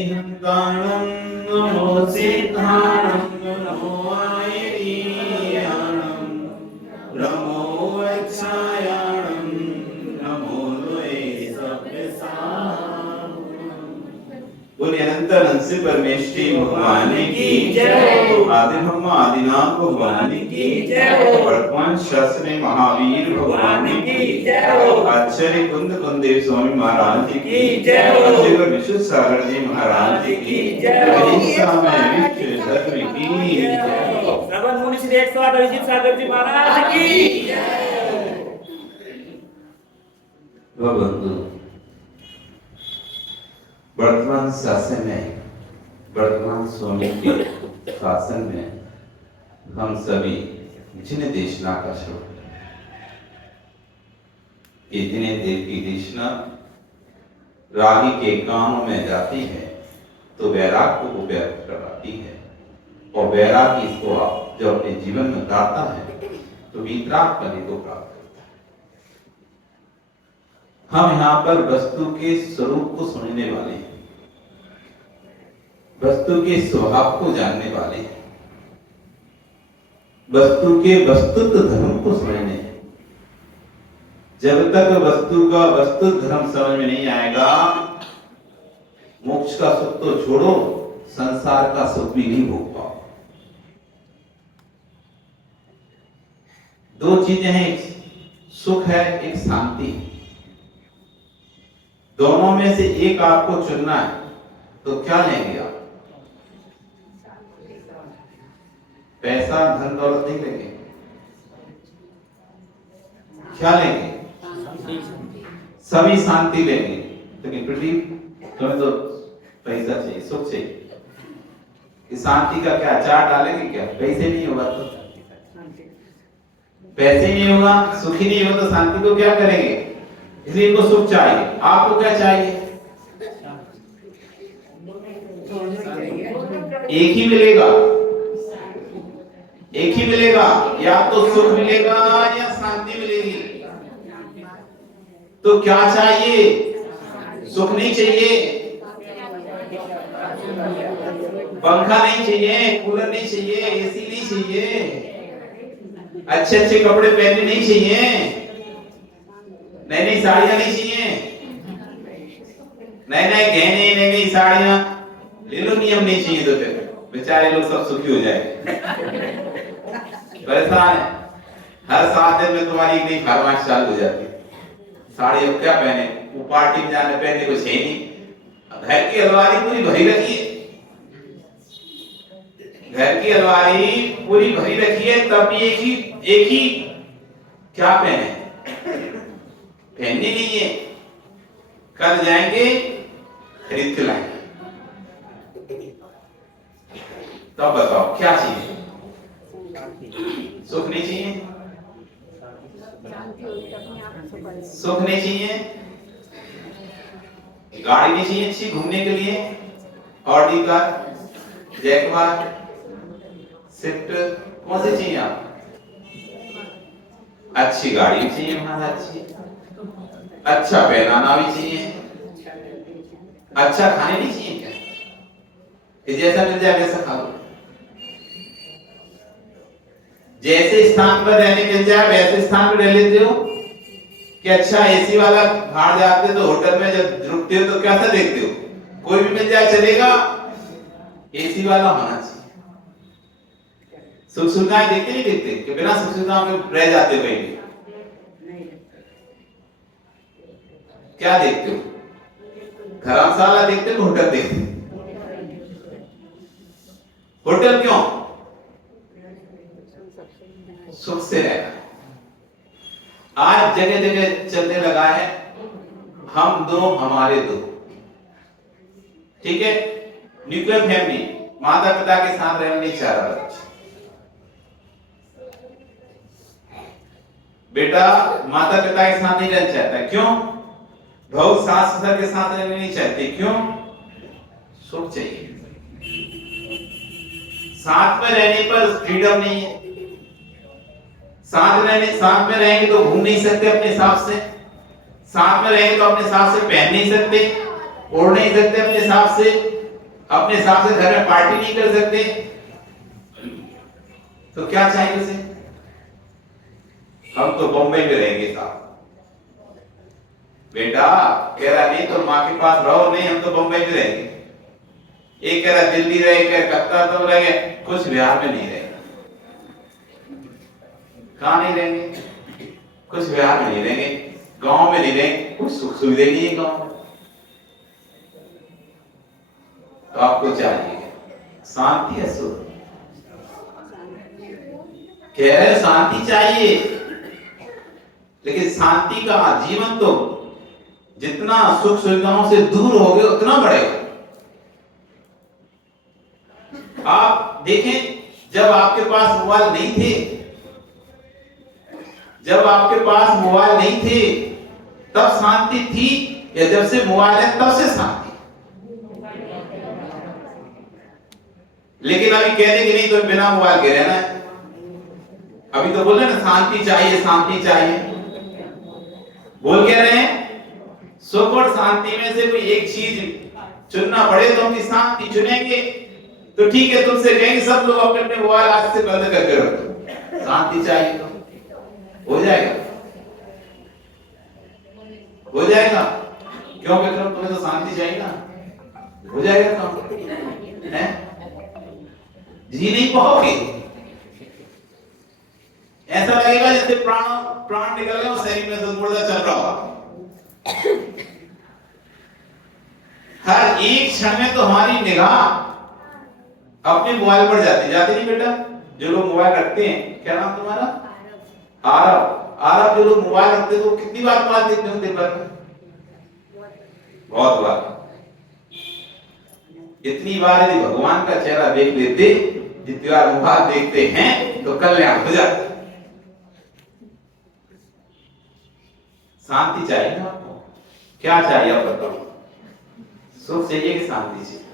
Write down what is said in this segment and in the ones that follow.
कारणं नमो सिद्धाणं नमो आयर्याणं नमो वत्सायाणं नमो द्वै सप्तसाम। बोले अनंत से परमेष्टि भगवान की जय। आदि ब्रह्म आदिनाथ भगवान की जय। वर्तमान शास्त्र महावीर भगवान की जय। आचार्य कुंद कुंदेव स्वामी महाराज की जय। विश्व सागर जी महाराज की जय। धर्म की श्रवण मुनि श्री 108 विश्व सागर जी महाराज की जय। बंधु वर्तमान शासन में वर्तमान स्वामी के शासन में हम सभी जिन देशना का श्रवण इतने देर की देशना रागी के कानों में जाती है तो वैराग्य को व्यक्त कराती है और वैराग्य इसको जब अपने जीवन में उतारता है तो वितराग पद को प्राप्त करता है। हम यहाँ पर वस्तु के स्वरूप को सुनने वाले हैं, वस्तु के स्वभाव को जानने वाले हैं, वस्तु के वस्तुत्व धर्म को समझने हैं। जब तक वस्तु का वस्तु धर्म समझ में नहीं आएगा, मोक्ष का सुख तो छोड़ो, संसार का सुख भी नहीं भोग पाओ। दो चीजें हैं, एक सुख है, एक शांति। दोनों में से एक आपको चुनना है, तो क्या लेंगे आप? पैसा धन दौलत नहीं लेंगे, क्या लेंगे? सभी शांति लेंगे। लेकिन प्रदीप तुम्हें तो पैसा चाहिए, सुख चाहिए, इस शांति का क्या चार्ट डालेंगे? क्या पैसे नहीं होगा तो पैसे नहीं होगा, सुख ही नहीं होगा तो शांति को क्या करेंगे? इसलिए इनको सुख चाहिए। आपको क्या चाहिए? एक ही मिलेगा, एक ही मिलेगा, या तो सुख मिलेगा या शांति मिलेगी। तो क्या चाहिए? सुख नहीं चाहिए, पंखा नहीं चाहिए, कूलर नहीं चाहिए, एसी नहीं चाहिए, अच्छे अच्छे कपड़े पहनने नहीं चाहिए, नई नई साड़ियां नहीं चाहिए, नए नए गहने, नई नई साड़ियां ले लो, नियम नहीं चाहिए तो फिर बेचारे लोग सब सुखी हो जाए। परेशान है, हर 7 दिन में तुम्हारी एक नई फरमाइश चालू हो जाती है। साड़ी अब क्या पहने, वो पार्टी में जाने पहनने को चाहिए नहीं। घर की अलमारी पूरी भरी रखी है, घर की अलमारी पूरी भरी रखी है, तब एक ही क्या पहने, पहननी नहीं है। कल जाएंगे खरीद के लाएंगे। तो बताओ क्या चाहिए? सुख नहीं चाहिए, सुख नहीं चाहिए, गाड़ी नहीं चाहिए अच्छी घूमने के लिए, ऑडी कार, जैगवार, स्विफ्ट, कौन सी चाहिए आप? अच्छी गाड़ी भी चाहिए हमारा, अच्छी, अच्छा पहनाना भी चाहिए, अच्छा खाने नहीं चाहिए क्या? जैसा मिल जाए वैसा खा लो, जैसे स्थान पर रहने मिल जाए वैसे स्थान पर रह लेते हो कि अच्छा एसी वाला बाहर जाते हो तो होटल में जब रुकते हो तो कैसा देखते हो? कोई भी मिल जाए चलेगा, एसी वाला होना चाहिए। सुख सुविधाएं देखते नहीं देखते कि बिना सुख सुविधाओं के रह जाते हो कहीं भी? क्या देखते हो? धर्मशाला देखते हो, होटल देखते हो? होटल क्यों? सुख से रहना। आज जगह जगह चलने लगा है हम दो हमारे दो, ठीक है? न्यूक्लियर फैमिली, माता पिता के साथ रहना नहीं चाह रहा बच्चा, बेटा माता पिता के साथ नहीं रहना चाहता, क्यों? बहू सास ससुर के साथ रहना नहीं चाहती, क्यों? सुख चाहिए। साथ में रहने पर फ्रीडम नहीं है, साथ में रहेंगे तो घूम नहीं सकते अपने हिसाब से, साथ में रहेंगे तो अपने हिसाब से पहन नहीं सकते, ओढ़ नहीं सकते अपने हिसाब से, अपने हिसाब से घर में पार्टी नहीं कर सकते, तो क्या चाहिए उसे? हम तो बम्बई में रहेंगे साहब। बेटा कह रहा नहीं तो माँ के पास रहो, नहीं हम तो बम्बई में रहेंगे। एक कह रहा दिल्ली रहे, कह कलकत्ता तो रहे, कुछ बिहार में नहीं रहेगा। कहाँ नहीं रहेंगे? कुछ बिहार में नहीं रहेंगे, गांव में नहीं रहेंगे, कुछ सुख सुविधा नहीं है गांव में। तो आपको चाहिए शांति है, सुख। कह रहे शांति चाहिए, लेकिन शांति का जीवन तो जितना सुख सुविधाओं से दूर होगे उतना बढ़ेगा। आप देखें, जब आपके पास मोबाइल नहीं थे, जब आपके पास मोबाइल नहीं थे तब शांति थी, या जब से मोबाइल है तब से शांति? लेकिन अभी कह देंगे नहीं तो बिना मोबाइल के रहना है। अभी तो बोल रहे ना शांति चाहिए, शांति चाहिए। बोल क्या रहे हैं? सुख और शांति में से कोई एक चीज चुनना पड़े तो हम शांति चुनेंगे। तो ठीक है, तुमसे कहेंगे सब लोग अपने अपने मोबाइल आज से बंद करके रखो, शांति चाहिए तो हो जाएगा, हो जाएगा। क्यों विक्रम, तुम्हें तो शांति चाहिए ना, हो जाएगा काम है? जी नहीं पाओगे, ऐसा लगेगा जैसे प्राण निकल गए और शरीर में से मुर्दा चल रहा होगा। हर एक क्षण में तो हमारी निगाह अपने मोबाइल पर जाती नहीं बेटा? जो लोग मोबाइल रखते हैं, क्या नाम तुम्हारा? आरब। जो लोग मोबाइल रखते हैं तो कितनी बार मोबाइल देखते हो दिन भर में? बहुत बार। इतनी बार यदि भगवान का चेहरा देख लेते जितनी बार मोबाइल देखते हैं तो कल्याण हो जाता। शांति चाहिए ना आपको? क्या चाहिए आप बताओ? सुख चाहिए कि शांति चाहिए?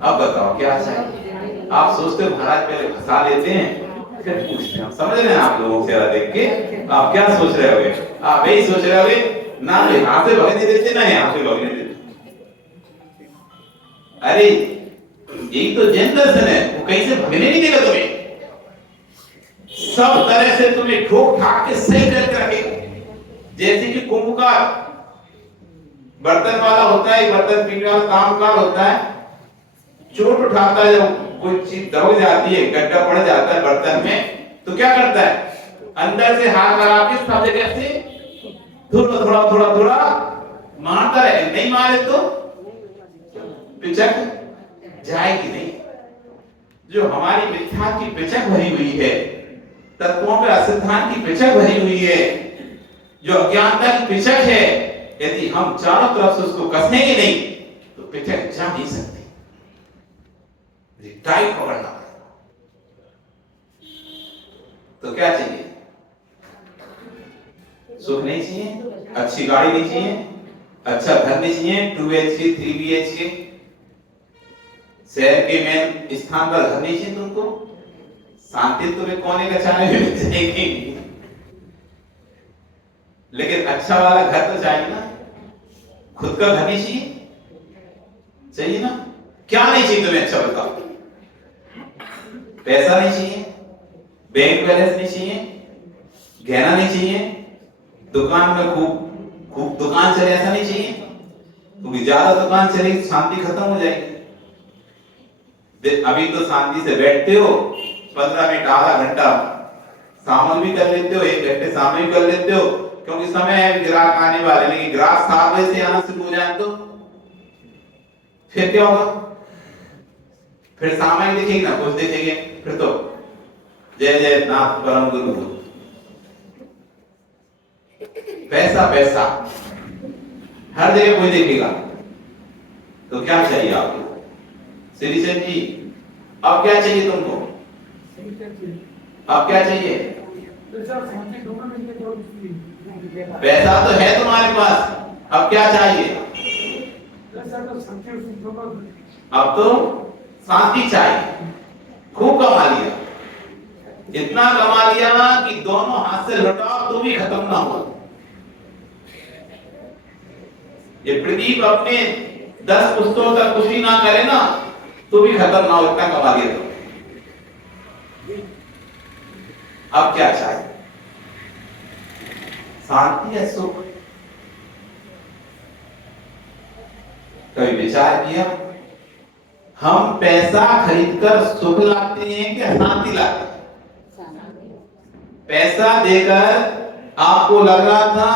अब बताओ क्या चाहिए? आप सोचते हो महाराज पहले फंसा लेते हैं फिर पूछते हैं। समझ रहे हैं आप लोगों से देख के आप क्या सोच रहे होगे? आप यही सोच रहे होगे ना यहाँ से भगने देते ना यहाँ से भगने देते। अरे यही तो जैन दर्शन है, वो कहीं से भगने नहीं देगा तुम्हें, सब तरह से तुम्हें ठोक ठाक के सही करके रखेगा। जैसे कि कुंभकार बर्तन वाला होता है, बर्तन पीने वाला कामकार होता है, चोट उठाता है, जब कोई चीज दब जाती है, गड्ढा पड़ जाता है बर्तन में, तो क्या करता है? अंदर से हाथ लगा के सब जगह से थोड़ा मारता है। नहीं मारे तो पिचक जाएगी नहीं। जो हमारी मिथ्या की पिचक भरी हुई है, तत्वों पे असिद्धांत की पिचक भरी हुई है, जो अज्ञानता की पिचक है, यदि हम चारों तरफ से उसको कसेंगे नहीं तो पिचक जा नहीं सकती, टाइट पकड़ना पड़ेगा। तो क्या चाहिए? सुख नहीं चाहिए, अच्छी गाड़ी नहीं चाहिए, अच्छा घर नहीं चाहिए, 2 BHK 3 BHK शहर के मेन स्थान पर घर नहीं चाहिए तुमको? शांति तुम्हें कोने का चाहने में चाहिए, लेकिन अच्छा वाला घर तो चाहिए ना। खुद का घर नहीं चाहिए? चाहिए ना? क्या नहीं चाहिए तुम्हें? अच्छा बताओ। पैसा नहीं चाहिए, बैंक बैलेंस नहीं चाहिए, गहना नहीं चाहिए, दुकान में खूब दुकान चले ऐसा नहीं चाहिए, क्योंकि ज्यादा दुकान चलेगी शांति खत्म हो जाएगी। अभी तो शांति से बैठते हो, 15 मिनट आधा घंटा शामिल भी कर लेते हो, 1 घंटे शामिल भी कर लेते हो, क्योंकि समय है ग्राहक आने वाले। लेकिन ग्राहक 7 बजे से आना शुरू हो जाए तो फिर क्या होगा? फिर सामने दिखेगी ना, कुछ दिखेंगे, फिर तो जय जय नाथ परम गुरु। पैसा पैसा हर जगह कोई देखेगा। तो क्या चाहिए आपको? श्री चंद जी, अब क्या चाहिए तुमको? अब क्या चाहिए? पैसा तो है तुम्हारे पास, अब क्या चाहिए? अब तो शांति चाहिए। खूब कमा लिया, इतना कमा लिया कि दोनों हाथ से लौटाओ तो भी खत्म ना हो। ये प्रदीप अपने 10 पुस्तकों तक खुशी ना करे ना तो भी खत्म ना हो, इतना कमा दिया तो अब क्या चाहिए? शांति है, सुख। कभी विचार किया हम पैसा खरीदकर सुख लाते हैं क्या शांति लाते हैं? पैसा देकर आपको लग रहा था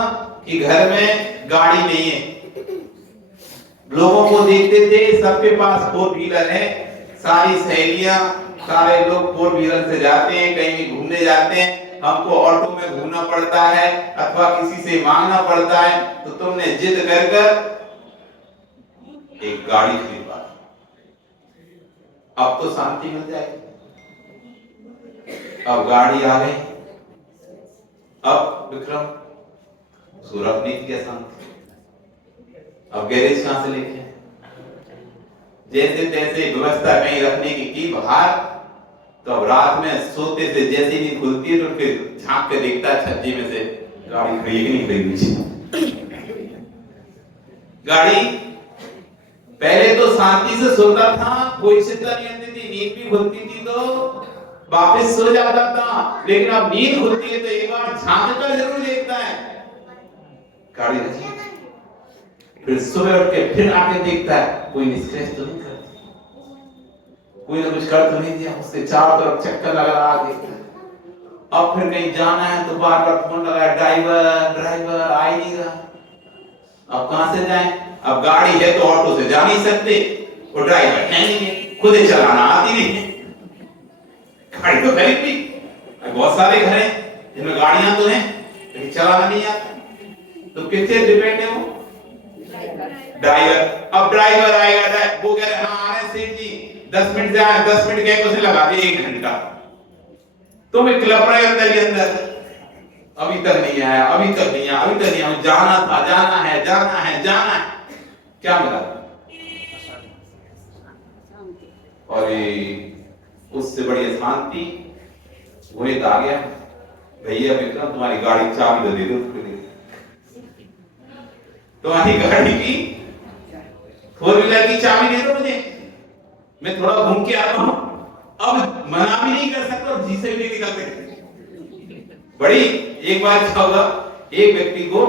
कि घर में गाड़ी नहीं है, लोगों को देखते थे सबके पास 4 व्हीलर है, सारी सहेलियां सारे लोग 4 व्हीलर से जाते हैं, कहीं भी घूमने जाते हैं, हमको ऑटो में घूमना पड़ता है अथवा किसी से मांगना पड़ता है, तो तुमने जिद कर एक गाड़ी खरीदवा। अब तो शांति मिल जाएगी। अब गाड़ी आ गई, अब विक्रम सूरत नहीं किया शांति। अब गैरेज कहां से लेके जैसे तैसे व्यवस्था कहीं रखने की बाहर, तो अब रात में सोते से जैसे नींद खुलती है तो फिर झांक के देखता है छज्जे में से गाड़ी खड़ी है कि नहीं खड़ी। गाड़ी पहले तो शांति से सोता था, कोई चिंता नहीं आती थी, नींद भी खुलती थी तो वापस सो जाता था, लेकिन अब नींद खुलती है तो एक बार झांक कर जरूर देखता है गाड़ी रखी, फिर सुबह उठ के फिर आके देखता है कोई निष्क्रिय तो नहीं करती, कोई ना कुछ कर तो नहीं दिया, उसके चारों तरफ चक्कर लगा देखता है। अब फिर कहीं जाना है तो बार बार फोन लगाया, ड्राइवर आ ही नहीं रहा, अब कहां से जाएं? अब गाड़ी है तो ऑटो से जा नहीं सकते, वो ड्राइवर है नहीं, खुद ही चलाना आती नहीं, गाड़ी तो खरीद ली, बहुत सारे घर हैं जिनमें गाड़ियां तो हैं लेकिन चलाना नहीं आता, तो किससे डिपेंड है वो? ड्राइवर। अब ड्राइवर आएगा, वो कह रहे हाँ आ रहे सेठ जी 10 मिनट से आए, 10 मिनट कह उसे लगा दे 1 घंटा, तुम क्लब रहे अंदर ही अंदर, अभी तक नहीं आया, अभी तक नहीं आया, अभी तक नहीं आया, जाना था, जाना है, जाना है, जाना है, क्या मिला? और उससे बड़ी शांति वही आ गया, भैया विक्रम तुम्हारी गाड़ी चाबी तो दे दो, तुम्हारी गाड़ी की 4 व्हीलर की चाबी दे दो मुझे, मैं थोड़ा घूम के आता हूं, अब मना भी नहीं कर सकता और जी से भी नहीं निकल सकते। बड़ी एक बार क्या होगा, एक व्यक्ति को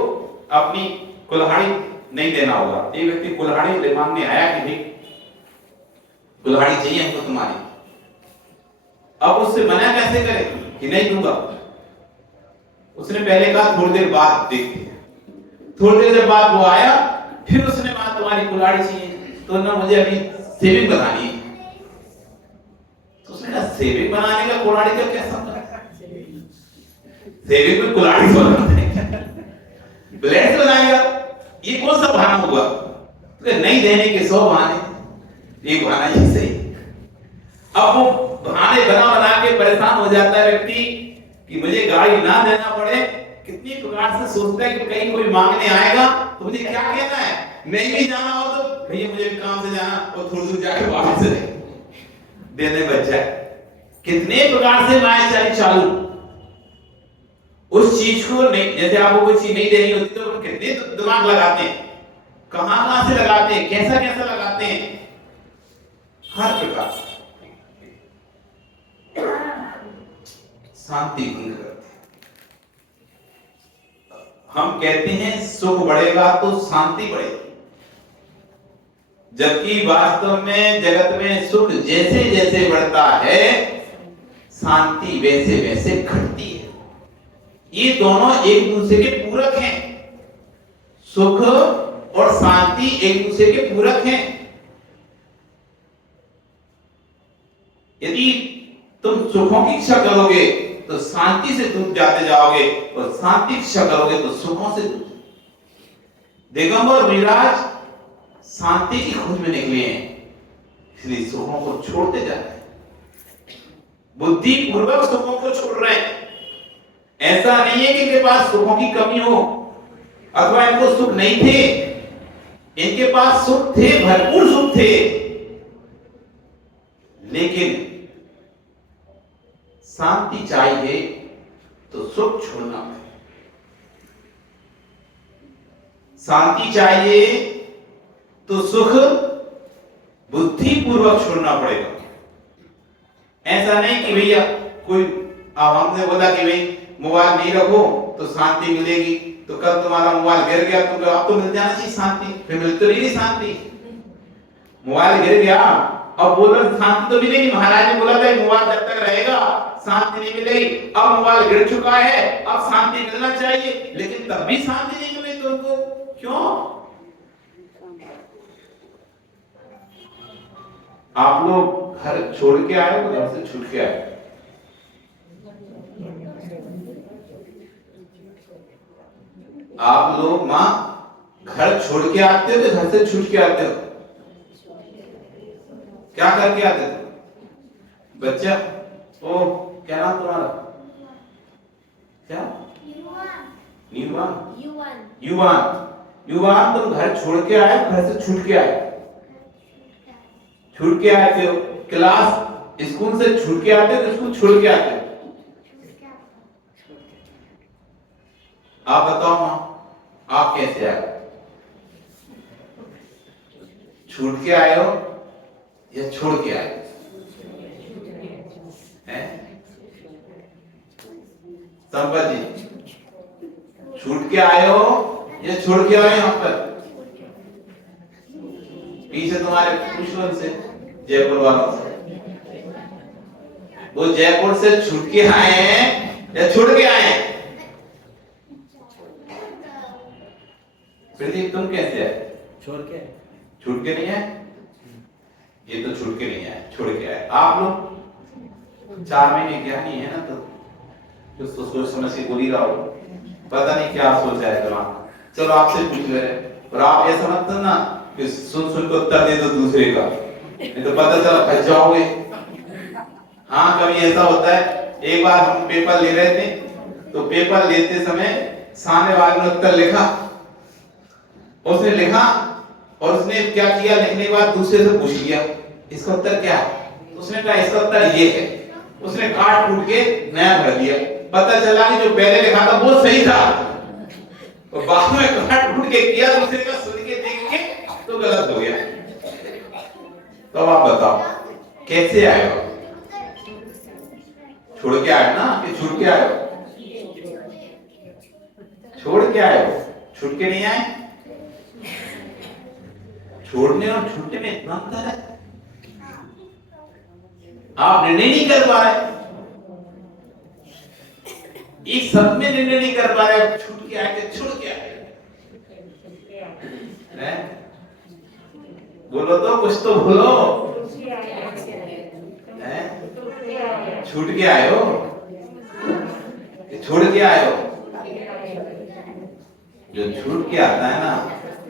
अपनी कुल्हाड़ी नहीं देना होगा, एक व्यक्ति कुल्हाड़ी मांगने आया कि भाई कुल्हाड़ी चाहिए हमको तुम्हारी, अब उससे मना कैसे करे कि नहीं दूंगा? उसने पहले कहा थोड़ी देर बाद देखते हैं, थोड़ी देर बाद वो आया, फिर उसने कहा तुम्हारी कुल्हाड़ी चाहिए, तो ना मुझे अभी सेविंग बनानी है, तो उसने कहा सेविंग बनाने का कुल्हाड़ी का क्या संबंध? सेविंग में कुल्हाड़ी से बनाते हैं, ब्लेड से बनाएगा, ये कौन सा बहाना हुआ? तो नहीं देने के 100 बहाने, एक बहाना ही सही। अब वो बहाने बना बना के परेशान हो जाता है व्यक्ति कि मुझे गाड़ी ना देना पड़े, कितनी प्रकार से सोचता है कि कहीं कोई मांगने आएगा तो मुझे क्या कहना है, नहीं भी जाना हो तो भैया मुझे काम से जाना, और थोड़ी दूर जाके वापस देने बच जाए। कितने प्रकार से माया चाली चालू, उस चीज को नहीं, जैसे आपको कोई चीज नहीं देनी होती तो कितने दिमाग लगाते हैं, कहां से लगाते हैं, कैसा कैसा लगाते हैं, हर प्रकार से शांति भंग करते हैं। हम कहते हैं सुख बढ़ेगा तो शांति बढ़ेगी, जबकि वास्तव में जगत में सुख जैसे जैसे बढ़ता है शांति वैसे वैसे घटती है। ये दोनों एक दूसरे के पूरक हैं, सुख और शांति एक दूसरे के पूरक हैं। यदि तुम सुखों की इच्छा करोगे तो शांति से दूर जाते जाओगे, और शांति की इच्छा करोगे तो सुखों से दूर। दिगंबर विराज शांति की खोज में निकले हैं, इसलिए सुखों को छोड़ते जा रहे हैं, बुद्धि पूर्वक सुखों को छोड़ रहे हैं। ऐसा नहीं है कि इनके पास सुखों की कमी हो अथवा इनको सुख नहीं थे, इनके पास सुख थे, भरपूर सुख थे, लेकिन शांति चाहिए तो सुख छोड़ना पड़ेगा। शांति चाहिए तो सुख बुद्धि पूर्वक छोड़ना पड़ेगा। ऐसा नहीं कि भैया कोई हमने बोला कि भाई मोबाइल नहीं रखो तो शांति मिलेगी, तो कल तुम्हारा मोबाइल गिर गया तो अब तो मिल जाना चाहिए शांति, फिर मिल तो नहीं शांति। मोबाइल गिर गया अब बोला शांति तो मिलेगी, महाराज ने बोला था मोबाइल जब तक रहेगा शांति नहीं मिलेगी। अब मोबाइल गिर चुका है, अब शांति मिलना चाहिए, लेकिन तब भी शांति नहीं मिले तो उनको क्यों? आप लोग घर छोड़ के आए हो, घर से छूट के आए? आप लोग माँ घर छोड़ के आते हो तो घर से छूट के आते हो? क्या करके आते थे बच्चा? ओ क्या नाम तुम्हारा? क्या? युवान तुम घर छोड़ के आए, घर से छूट के आए? छूट के आते हो? क्लास स्कूल से छूट के आते हो तो स्कूल छोड़ के आते हो? आप बताओ मां, आप कैसे आए? छूट के आए हो या छोड़ के आए हैं? संपत जी, छूट के आए हो या छोड़ के आए? यहाँ पर पीछे तुम्हारे पुष्पों से, जयपुर वालों से, वो जयपुर से छूट के आए हैं या छोड़ के आए हैं? प्रदीप तुम कैसे आए? छोड़ के। छूट के नहीं आए? ये तो छूट के नहीं आए, छोड़ के आए। आप लोग 4 महीने ज्ञानी है ना, तो सोच समझ के बोल ही रहा हो, पता नहीं क्या सोचा है तुम्हारा। चलो आपसे पूछ ले रहे, और आप ऐसा मत करना कि सुन सुन को उत्तर दे दो दूसरे का, नहीं तो पता चला फंस जाओगे। हाँ कभी ऐसा होता है, एक बार हम पेपर ले रहे थे, तो पेपर लेते समय सामने वाले ने उत्तर लिखा, उसने लिखा और उसने क्या किया, लिखने के बाद दूसरे से पूछ लिया इसका उत्तर क्या है? उसने कहा इसका उत्तर ये है। उसने काट कूट के नया भर दिया, पता चला कि जो पहले लिखा था वो सही था, और बाद में काट कूट के किया दूसरे का, सुन के देख के तो गलत हो गया। तो आप बताओ कैसे आए हो? छोड़ के आए ना कि छूट के आए हो? छोड़ के आए हो, छूट के नहीं आए। छोड़ने और छूटने में इतना अंतर है, आप निर्णय नहीं कर पा रहे, एक सब में निर्णय नहीं कर पा रहे। छूट के आए थे, छोड़ के आए, बोलो तो कुछ तो बोलो। छूट के आए हो, छोड़ के आए हो? जो छूट के आता है ना,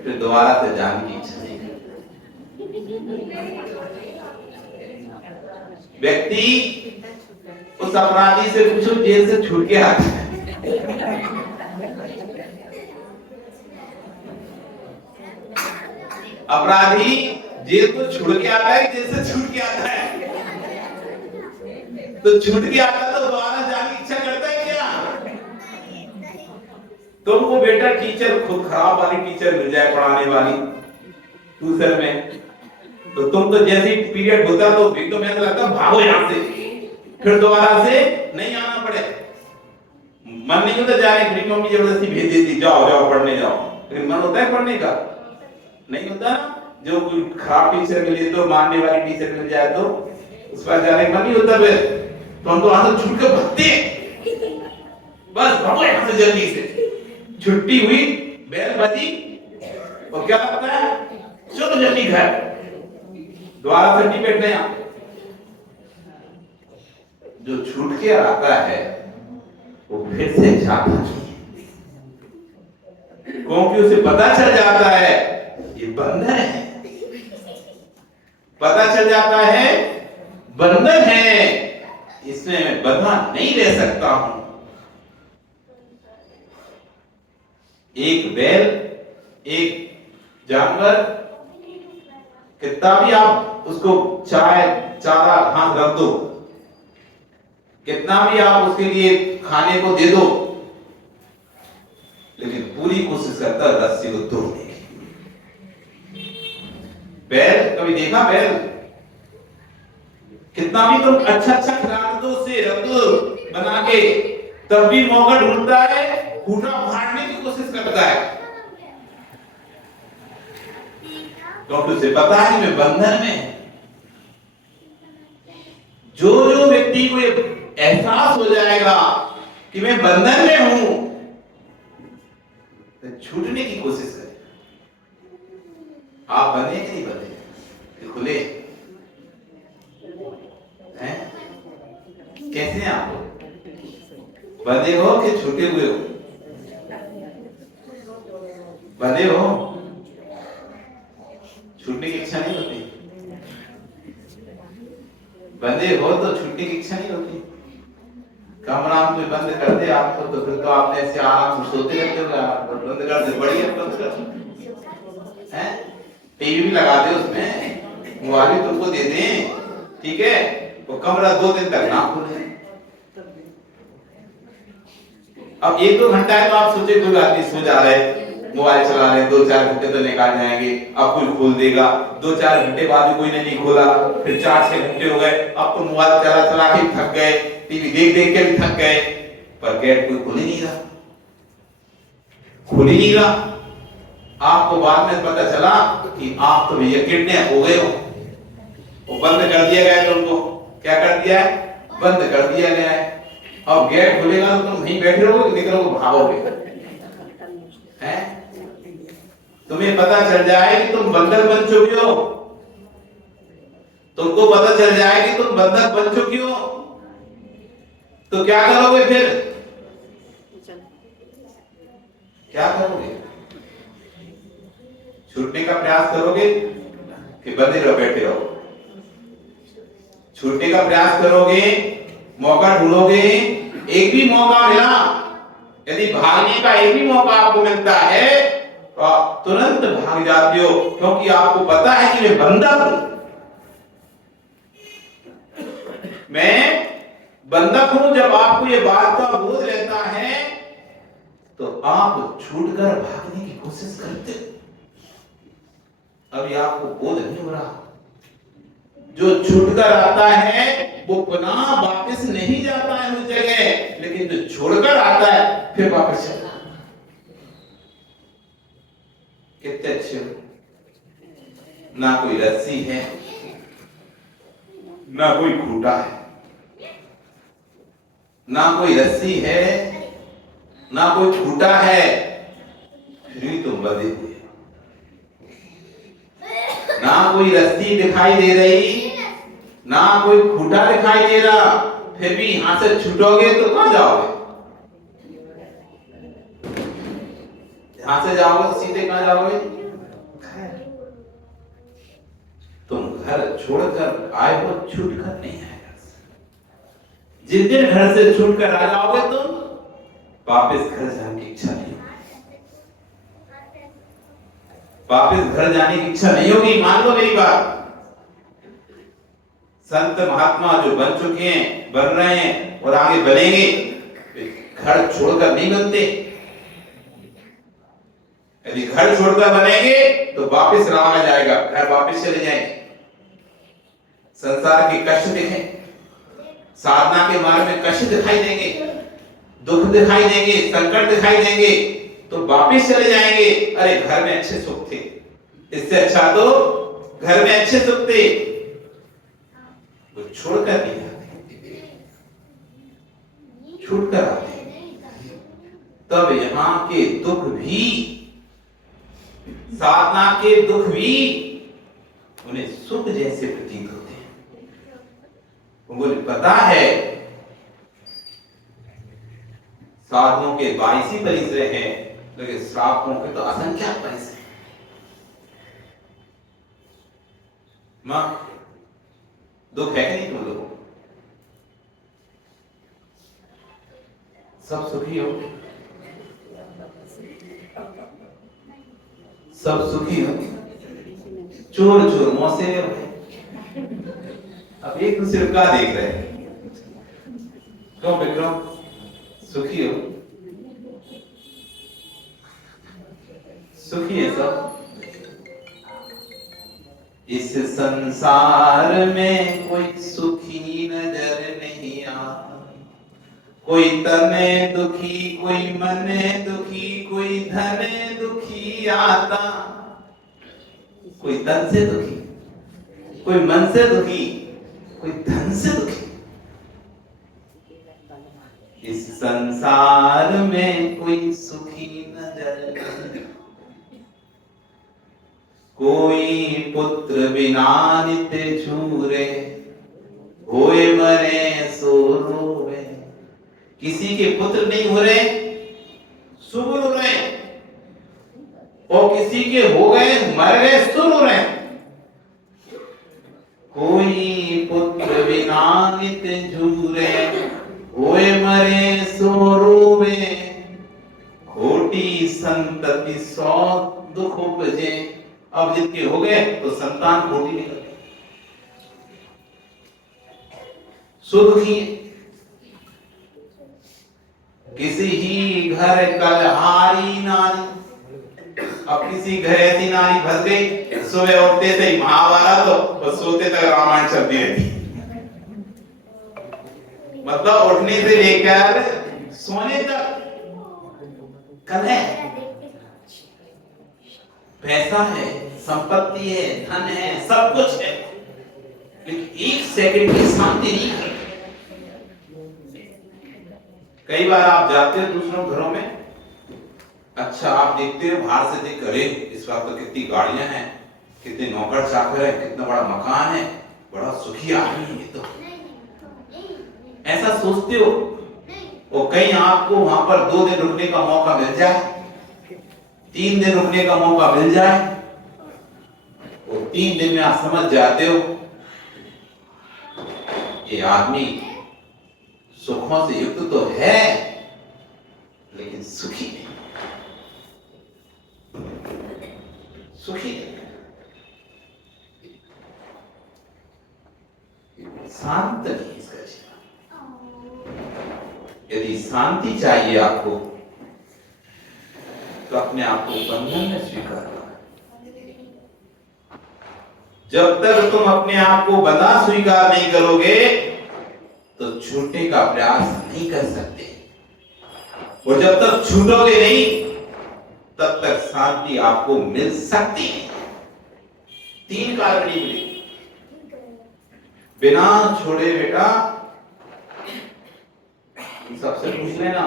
फिर दोबारा से जाने की इच्छा नहीं। व्यक्ति उस अपराधी से पूछो जेल से छूट के आता है, अपराधी जेल को छोड़ के आता है, जेल से छूट के आता है? तो छूट के आता तो दोबारा जाने की इच्छा करता है क्या? तुमको बेटा टीचर खुद खराब वाली टीचर मिल जाए पढ़ाने वाली ट्यूशन में, तो तुम तो जैसे ही पीरियड होता तो भी तो मैं लगता भागो यहाँ से, फिर दोबारा से नहीं आना पड़े। मन नहीं होता जाने, मेरी मम्मी जबरदस्ती भेज देती, जाओ जाओ पढ़ने जाओ, लेकिन मन होता है पढ़ने का? नहीं होता। जो कोई खराब टीचर मिले तो, मारने वाली टीचर मिल जाए तो उस पर जाने का मन नहीं होता, फिर तो हम तो वहां से छूट के भागते हैं, बस भागो यहाँ से जल्दी से। छुट्टी हुई, बेल बजी, और क्या लगता है चलो जल्दी घर, दोबारा सर्टिफिकेट नया। जो छूट के आता है वो फिर से जाता नहीं, क्योंकि उसे पता चल जाता है ये बंधन है, पता चल जाता है बंधन है, इसमें मैं बंधा नहीं रह सकता हूं। एक बैल, एक जानवर, कितना भी आप उसको चारा घास रख दो, कितना भी आप उसके लिए खाने को दे दो, लेकिन पूरी कोशिश कोशिश करता है रस्सी को तोड़ने की। बैल कभी देखा बैल? कितना भी तुम अच्छा अच्छा खिला दो उसे रंग बना के, तब भी मौका ढूंढता है, खूंटा फाड़ने की कोशिश करता है, क्योंकि उसे पता है कि मैं बंधन में। जो जो व्यक्ति को ये एहसास हो जाएगा कि मैं बंधन में हूं, तो छूटने की कोशिश करेगा। आप बंधे कि नहीं बंधे? खुले हैं? कैसे हैं आप? बंधे हो कि छूटे हुए हो? बंधे हो? छूटने की इच्छा नहीं होती? बंधे हो तो छूटने की इच्छा नहीं होती? कमरा में बंद कर दे आपको तो फिर तो आपने ऐसे आराम से सोते रहते हो। बंद कर दे, बढ़िया, बंद कर, हैं? टीवी भी लगा दे उसमें, मोबाइल भी तुमको दे दें, ठीक है? वो कमरा 2 दिन तक ना खुले। अब 1-2 घंटा है तो आप सोचे कोई बात नहीं, सो जा रहे, मोबाइल चला रहे, 2-4 घंटे तो निकाल जाएंगे, अब कोई खोल देगा। 2-4 घंटे बाद भी कोई ने नहीं खोला, फिर 4-6 घंटे हो गए, अब तो मोबाइल चला चला के थक गए, टीवी देख देख के भी थक गए, पर गेट कोई खुल ही नहीं रहा, खुल ही नहीं रहा। आपको बाद में पता चला कि आप तो भैया किडनैप हो गए हो, वो बंद कर दिया गया, तुमको क्या कर दिया है? बंद कर दिया गया है। अब गेट खुलेगा तो तुम वहीं बैठे रहोगे, निकलोगे, भागोगे, हैं? तुम्हें पता चल जाए कि तुम बंधक बन चुके हो, तुमको पता चल जाए कि तुम बंधक बन चुकी हो, तो क्या करोगे फिर? क्या करोगे? छूटने का प्रयास करोगे कि बंधे रहो, बैठे रहो? छूटने का प्रयास करोगे, मौका ढूंढोगे। एक भी मौका मिला, यदि भागने का एक भी मौका आपको मिलता है तो आप तुरंत भाग जाते हो, क्योंकि आपको पता है कि मैं बंधक हूं, मैं बंधक हूं। जब आपको ये बात का बोध रहता है तो आप छूटकर भागने की कोशिश करते हो। अभी आपको बोध नहीं हो रहा। जो छूटकर आता है वो पुनः वापस नहीं जाता है उस जगह, लेकिन जो छोड़कर आता है फिर वापस चलता है। कितने अच्छे हो। ना कोई रस्सी है, ना कोई खूंटा है, ना कोई रस्सी है, ना कोई खूंटा है, फिर भी तुम बंधे हुए। ना कोई रस्सी दिखाई दे रही, ना कोई खूंटा दिखाई दे रहा, फिर भी यहां से छूटोगे तो कहां जाओगे? यहां से जाओगे तो सीधे कहां जाओगे? तुम घर छोड़कर आए हो, छूटकर नहीं आए। जिस दिन घर से छूटकर आ जाओगे तुम, वापस घर जाने की इच्छा नहीं होगी, वापस घर जाने की इच्छा नहीं होगी। मान लो मेरी बात। संत महात्मा जो बन चुके हैं, बन रहे हैं और आगे बनेंगे, घर छोड़कर नहीं बनते। यदि घर छोड़कर बनेंगे तो वापस राह आ जाएगा, घर वापस चले जाएंगे। संसार के कष्ट देखें, साधना के मार्ग में कष्ट दिखाई देंगे, दुख दिखाई देंगे, संकट दिखाई देंगे, तो वापस चले जाएंगे। अरे घर में अच्छे सुख थे, इससे अच्छा तो घर में अच्छे सुख थे। वो छोड़कर नहीं आते, छूटकर आते, तब यहां के दुख भी, साधना के दुख भी उन्हें सुख जैसे प्रतीत होते हैं। उनको पता है साधुओं के 22 परिचय हैं, लेकिन श्रावकों के तो असंख्यात परिचय हैं। मां दुख है कि नहीं तुम लोगों? सब सुखी हो, सब सुखी हो, चोर चोर मौसे हो। अब एक दूसरे का देख रहे हैं, क्यों विक्रम? सुखी हो? सुखी है सब। इस संसार में कोई सुखी नजर नहीं आता, कोई तने दुखी, कोई मने दुखी, कोई धने दुखी आता। कोई तन से दुखी, कोई मन से दुखी, कोई धन से दुखी। इस संसार में कोई सुखी नजर नहीं। कोई पुत्र बिना नित्य झूरे, होए मरे सो रोवे। किसी के पुत्र नहीं हो रहे, शुभ रो रहे, और किसी के हो गए, मर गए, सो रो रहे। कोई पुत्र बिना नित्य झूरे, होए मरे सो रोवे। खोटी संतति सौ दुख उपजे। अब जिनके हो गए तो संतान खोटी निकल गई, सुखी। किसी ही घर कलहारी नारी। अब किसी घर ऐसी नारी फंस गई, सुबह उठते से ही महाभारत और सोते तक रामायण चलती रहती। मतलब उठने से लेकर सोने तक कलह। पैसा है, संपत्ति है, धन है, सब कुछ है, लेकिन एक सेकंड की शांति नहीं है। कई बार आप जाते हो दूसरों घरों में, अच्छा आप देखते हो बाहर से देख, अरे इस बार तो कितनी गाड़ियां हैं, कितने नौकर चाकर है, कितना बड़ा मकान है, बड़ा सुखी आदमी है ये तो, ऐसा सोचते हो। और कहीं आपको वहां पर 2 दिन रुकने का मौका मिल जाए, 3 दिन रुकने का मौका मिल जाए, और 3 दिन में आप समझ जाते हो ये आदमी सुखों से युक्त तो है लेकिन सुखी नहीं, सुखी नहीं, शांत नहीं इसका जीवन। यदि शांति चाहिए आपको तो अपने आप को बंधन में स्वीकार करो। जब तक तुम अपने आप को बंधा स्वीकार नहीं करोगे तो छूटने का प्रयास नहीं कर सकते, और जब तक छूटोगे नहीं तब तक शांति आपको मिल सकती है। 3 कारण मिले। बिना छोड़े बेटा, सबसे पूछ लेना,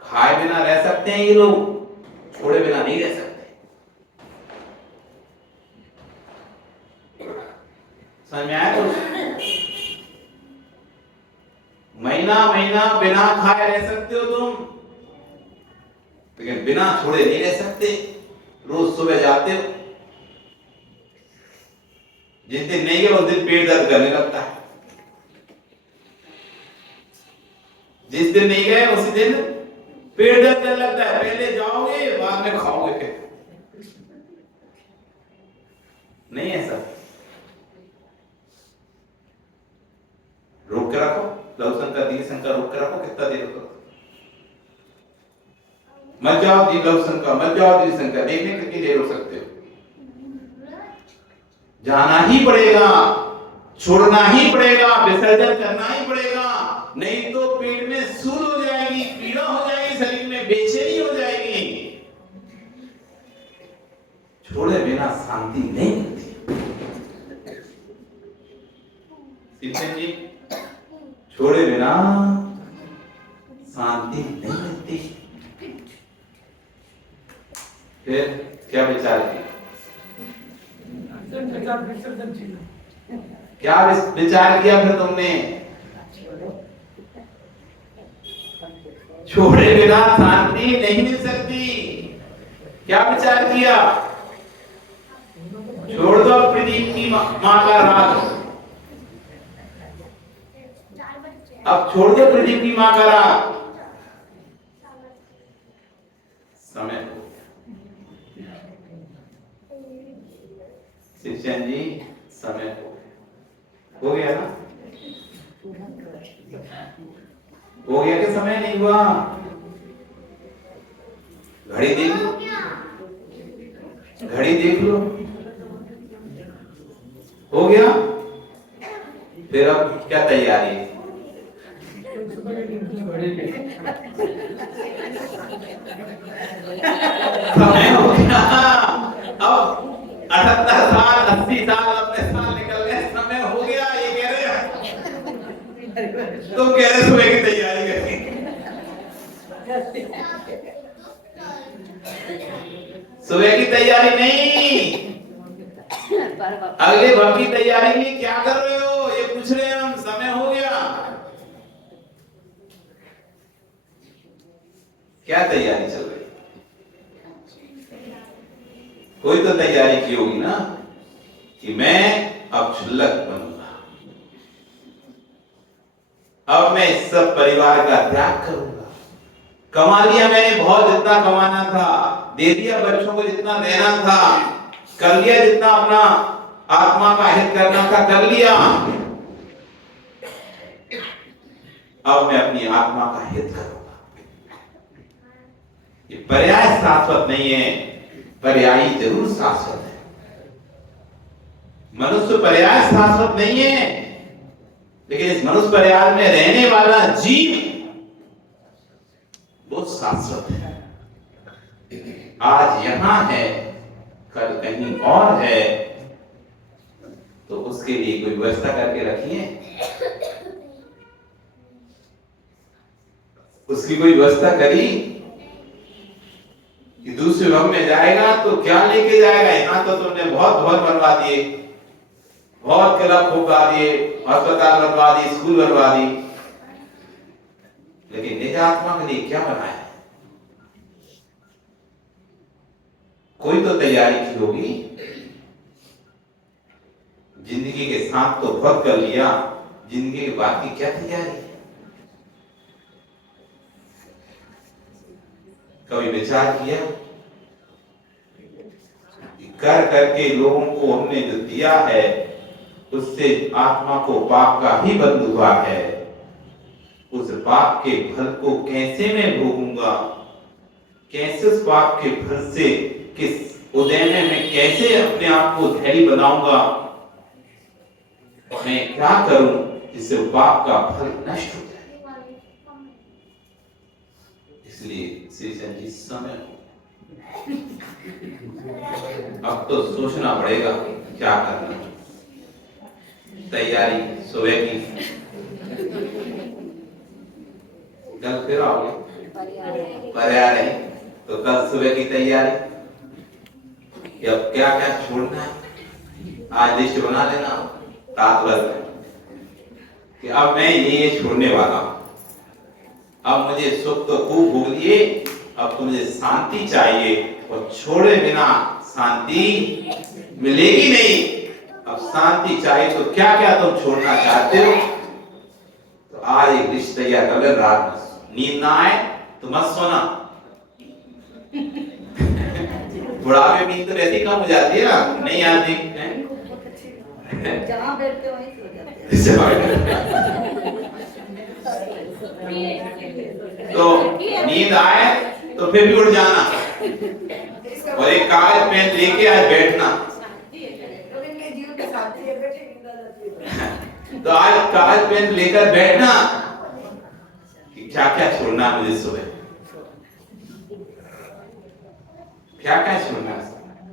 खाए बिना रह सकते हैं ये लोग, छोड़े बिना नहीं रह सकते। समझ में आया? महीना महीना बिना खाए रह सकते हो तुम, लेकिन बिना छोड़े नहीं रह सकते। रोज सुबह जाते हो, जिस दिन नहीं गए उस दिन पेट दर्द करने लगता है, जिस दिन नहीं गए उसी दिन पेट दर्द करने लगता है। पहले जाओगे बाद में खाओगे, फिर नहीं ऐसा। रोक के रखो, लघु शंकर दीर्घ शंकर रोक के रखो, कितना देर रखो। मत जाओ दी लघु शंकर, मत जाओ दीर्घ शंकर, देखने कितनी देर हो सकते हो। जाना ही पड़ेगा, छोड़ना ही पड़ेगा, विसर्जन करना ही पड़ेगा, नहीं तो पेट में सूल हो जाएगी, पीड़ा हो जाएगी, शरीर में बेचैनी हो जाएगी। छोड़े बिना शांति नहीं मिलती। शिक्षक जी, छोड़े बिना शांति नहीं मिलती। फिर क्या विचार किया? क्या विचार किया फिर तुमने? छोड़े बिना शांति नहीं मिल सकती। क्या विचार किया? छोड़ दो प्रदीप की मां का राग। अब छोड़ दो प्रदीप की मां का राग। समय शिक्षण जी, समय हो गया ना? हो गया कि समय नहीं हुआ? घड़ी देख लो। घड़ी देख लो, हो गया। फिर अब क्या तैयारी है? समय हो गया। अब 78 साल 80 साल 90 साल निकल गए, समय हो गया। ये कह रहे तुम कह रहे सुबह की तैयारी करेंगे। सुबह की तैयारी नहीं, अगले भव की तैयारी के लिए क्या कर रहे हो ये पूछ रहे हैं हम। समय हो गया, क्या तैयारी चल रही? कोई तो तैयारी की होगी ना कि मैं अब क्षुल्लक बनूंगा, अब मैं इस सब परिवार का त्याग करूंगा। कमा लिया मैंने बहुत, जितना कमाना था दे दिया, बच्चों को जितना देना था कर लिया, जितना अपना आत्मा का हित करना था कर लिया। अब मैं अपनी आत्मा का हित करूंगा। ये पर्याय शाश्वत नहीं है, पर्यायी जरूर शाश्वत है। मनुष्य पर्याय शाश्वत नहीं है, लेकिन इस मनुष्य पर्याय में रहने वाला जीव वो शाश्वत है। आज यहां है, कल कहीं और है, तो उसके लिए कोई व्यवस्था करके रखिए। उसकी कोई व्यवस्था करी कि दूसरे भव में जाएगा तो क्या लेके जाएगा? यहां तो तुमने बहुत भवन बनवा दिए, बहुत क्लब फुका दिए, अस्पताल बनवा दिए, स्कूल बनवा दी, लेकिन निज आत्मा के लिए क्या बनाया? कोई तो तैयारी की होगी। जिंदगी के साथ तो बहुत कर लिया, जिंदगी के बाद की क्या तैयारी है? कभी विचार किया? कर करके लोगों को हमने जो दिया है उससे आत्मा को पाप का ही बंध हुआ है। उस पाप के फल को कैसे मैं भोगूंगा? कैसे उस पाप के फल से किस उदय में मैं कैसे अपने आप को धैर्य बनाऊंगा? मैं क्या करूं जिससे पाप का फल नष्ट हो जाए? इसलिए श्री संजी समय अब तो सोचना पड़ेगा क्या करना। तैयारी सुबह की, कल फिर आओगे पर्याय नहीं तो कल सुबह की तैयारी। अब क्या क्या छोड़ना है आज लिस्ट बना लेना रात भर कि अब मैं ये छोड़ने वाला हूं। अब मुझे सुख तो खूब भोग लिए, अब तो मुझे शांति चाहिए, और छोड़े बिना शांति मिलेगी नहीं। अब शांति चाहिए तो क्या क्या तुम छोड़ना चाहते हो? तो आज एक लिस्ट तैयार कर ले। रात में नींद ना आए तो मत सोना। बुढ़ापे में नींद तो वैसे ही कम हो जाती है ना, नहीं आती है। जहाँ बैठते वहीं सो जाते। तो नींद आए तो फिर भी उठ जाना और एक कागज पेन लेके आज बैठना। तो आज कागज पेन लेकर बैठना कि क्या क्या छोड़ना है मुझे सुबह, क्या क्या छोड़ना है।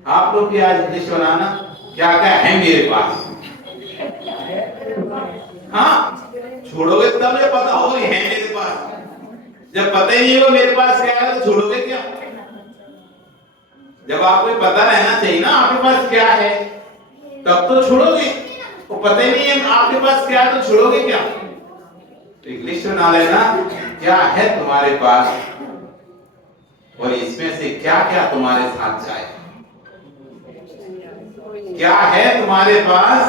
आप लोग भी आज लिस्ट बनाना क्या क्या है मेरे पास। हाँ छोड़ोगे तब ये पता होगा है मेरे पास। जब पता ही नहीं होगा मेरे पास क्या है तो छोड़ोगे क्या? जब आपको पता रहना चाहिए ना आपके पास क्या है तब तो छोड़ोगे। वो पता ही नहीं है आपके पास क्या है तो छोड़ोगे क्या? तो एक लिस्ट बना लेना क्या है तुम्हारे पास और इसमें से क्या क्या तुम्हारे साथ जाए। क्या है तुम्हारे पास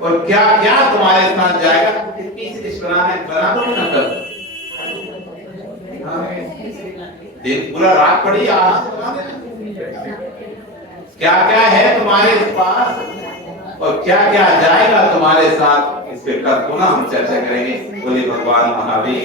और क्या क्या तुम्हारे साथ जाएगा। कितनी सी लिस्ट बनाना है बना दो ना कल। दिन पूरा रात पड़ी क्या क्या है तुम्हारे पास और क्या क्या जाएगा तुम्हारे साथ। इस पे कल पुनः हम चर्चा करेंगे। बोले भगवान महावीर।